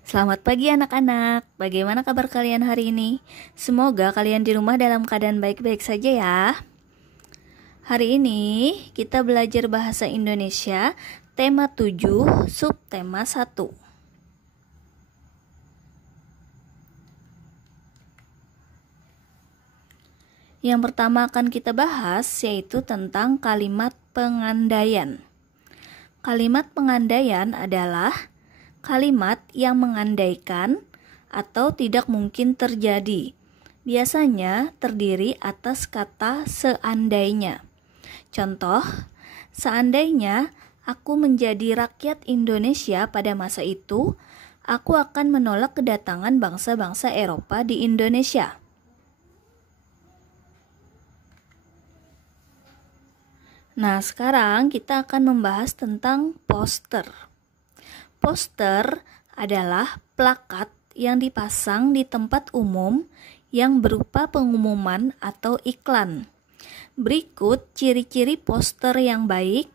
Selamat pagi anak-anak, bagaimana kabar kalian hari ini? Semoga kalian di rumah dalam keadaan baik-baik saja ya. Hari ini kita belajar bahasa Indonesia, tema 7, subtema 1. Yang pertama akan kita bahas yaitu tentang kalimat pengandaian. Kalimat pengandaian adalah kalimat yang mengandaikan atau tidak mungkin terjadi. Biasanya terdiri atas kata seandainya. Contoh, seandainya aku menjadi rakyat Indonesia pada masa itu, aku akan menolak kedatangan bangsa-bangsa Eropa di Indonesia. Nah, sekarang kita akan membahas tentang poster. Poster adalah plakat yang dipasang di tempat umum yang berupa pengumuman atau iklan. Berikut ciri-ciri poster yang baik.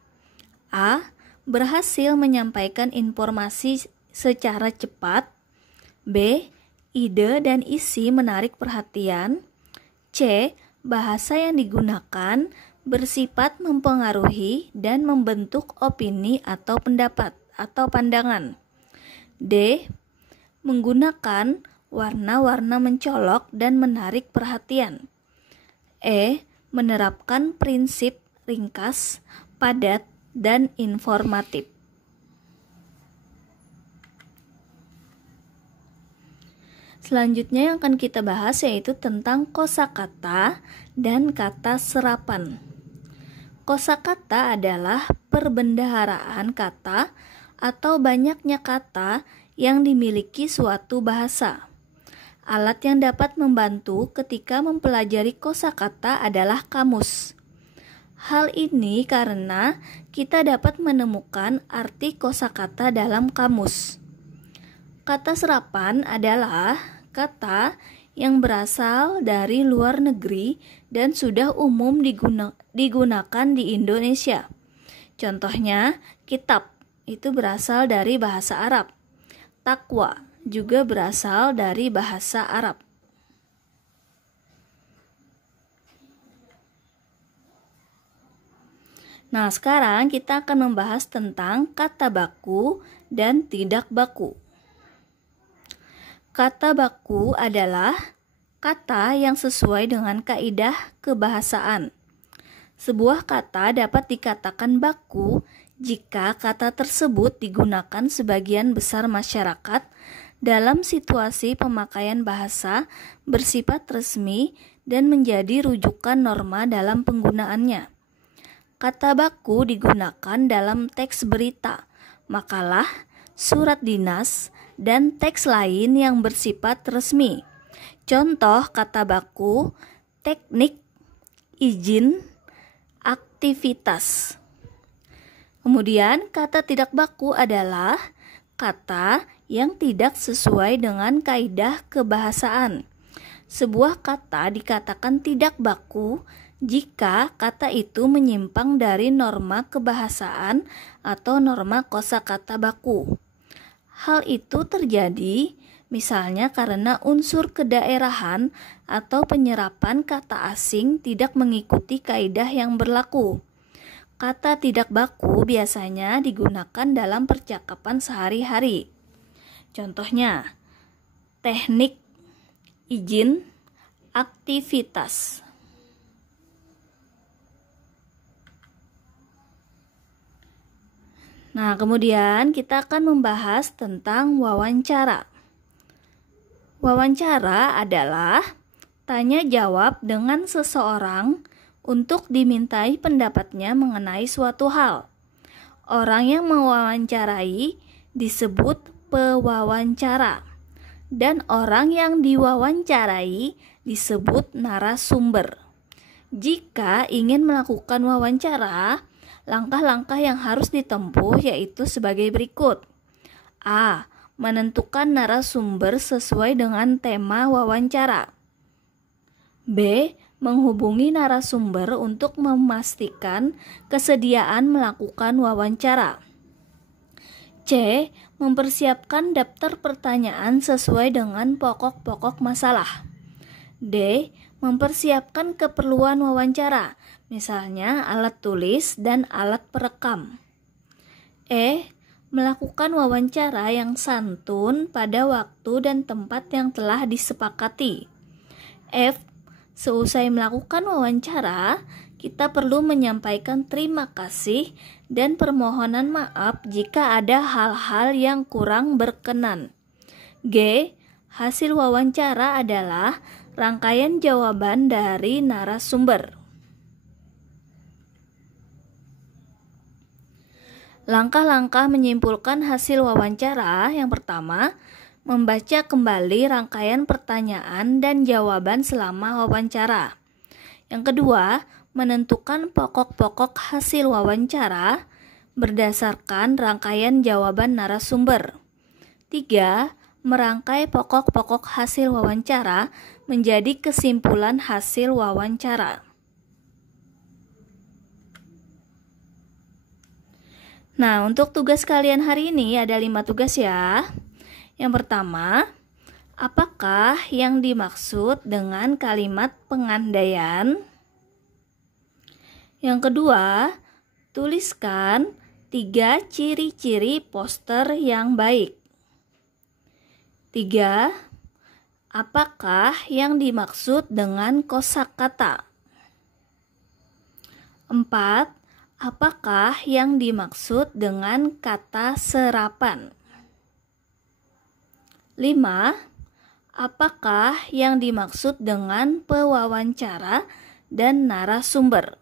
A. Berhasil menyampaikan informasi secara cepat. B. Ide dan isi menarik perhatian. C. Bahasa yang digunakan bersifat mempengaruhi dan membentuk opini atau pendapat atau pandangan. D. Menggunakan warna-warna mencolok dan menarik perhatian. E. Menerapkan prinsip ringkas, padat, dan informatif. Selanjutnya yang akan kita bahas yaitu tentang kosakata dan kata serapan. Kosakata adalah perbendaharaan kata atau banyaknya kata yang dimiliki suatu bahasa. Alat yang dapat membantu ketika mempelajari kosakata adalah kamus. Hal ini karena kita dapat menemukan arti kosakata dalam kamus. Kata serapan adalah kata yang berasal dari luar negeri dan sudah umum digunakan di Indonesia. Contohnya, kitab itu berasal dari bahasa Arab. Takwa juga berasal dari bahasa Arab. Nah, sekarang kita akan membahas tentang kata baku dan tidak baku. Kata baku adalah kata yang sesuai dengan kaidah kebahasaan. Sebuah kata dapat dikatakan baku jika kata tersebut digunakan sebagian besar masyarakat dalam situasi pemakaian bahasa bersifat resmi dan menjadi rujukan norma dalam penggunaannya. Kata baku digunakan dalam teks berita, makalah, surat dinas, dan teks lain yang bersifat resmi. Contoh kata baku, teknik, izin, aktivitas. Kemudian kata tidak baku adalah kata yang tidak sesuai dengan kaidah kebahasaan. Sebuah kata dikatakan tidak baku jika kata itu menyimpang dari norma kebahasaan atau norma kosakata baku. Hal itu terjadi misalnya karena unsur kedaerahan atau penyerapan kata asing tidak mengikuti kaidah yang berlaku. Kata tidak baku biasanya digunakan dalam percakapan sehari-hari. Contohnya, teknik, izin, aktivitas. Nah, kemudian kita akan membahas tentang wawancara. Wawancara adalah tanya jawab dengan seseorang untuk dimintai pendapatnya mengenai suatu hal. Orang yang mewawancarai disebut pewawancara, dan orang yang diwawancarai disebut narasumber. Jika ingin melakukan wawancara, langkah-langkah yang harus ditempuh yaitu sebagai berikut. A. Menentukan narasumber sesuai dengan tema wawancara. B. Menghubungi narasumber untuk memastikan kesediaan melakukan wawancara. C. Mempersiapkan daftar pertanyaan sesuai dengan pokok-pokok masalah. D. Mempersiapkan keperluan wawancara, misalnya alat tulis dan alat perekam. E. Melakukan wawancara yang santun pada waktu dan tempat yang telah disepakati. F. Seusai melakukan wawancara, kita perlu menyampaikan terima kasih dan permohonan maaf jika ada hal-hal yang kurang berkenan. G. Hasil wawancara adalah rangkaian jawaban dari narasumber. Langkah-langkah menyimpulkan hasil wawancara. Yang pertama, membaca kembali rangkaian pertanyaan dan jawaban selama wawancara. Yang kedua, menentukan pokok-pokok hasil wawancara berdasarkan rangkaian jawaban narasumber. 3. Merangkai pokok-pokok hasil wawancara menjadi kesimpulan hasil wawancara. Nah, untuk tugas kalian hari ini ada 5 tugas ya. Yang pertama, apakah yang dimaksud dengan kalimat pengandaian? Yang kedua, tuliskan 3 ciri-ciri poster yang baik. 3. Apakah yang dimaksud dengan kosakata? 4. Apakah yang dimaksud dengan kata serapan? 5. Apakah yang dimaksud dengan pewawancara dan narasumber?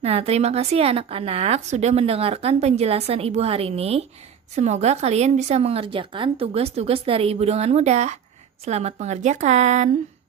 Nah, terima kasih ya anak-anak sudah mendengarkan penjelasan Ibu hari ini. Semoga kalian bisa mengerjakan tugas-tugas dari Ibu dengan mudah. Selamat mengerjakan.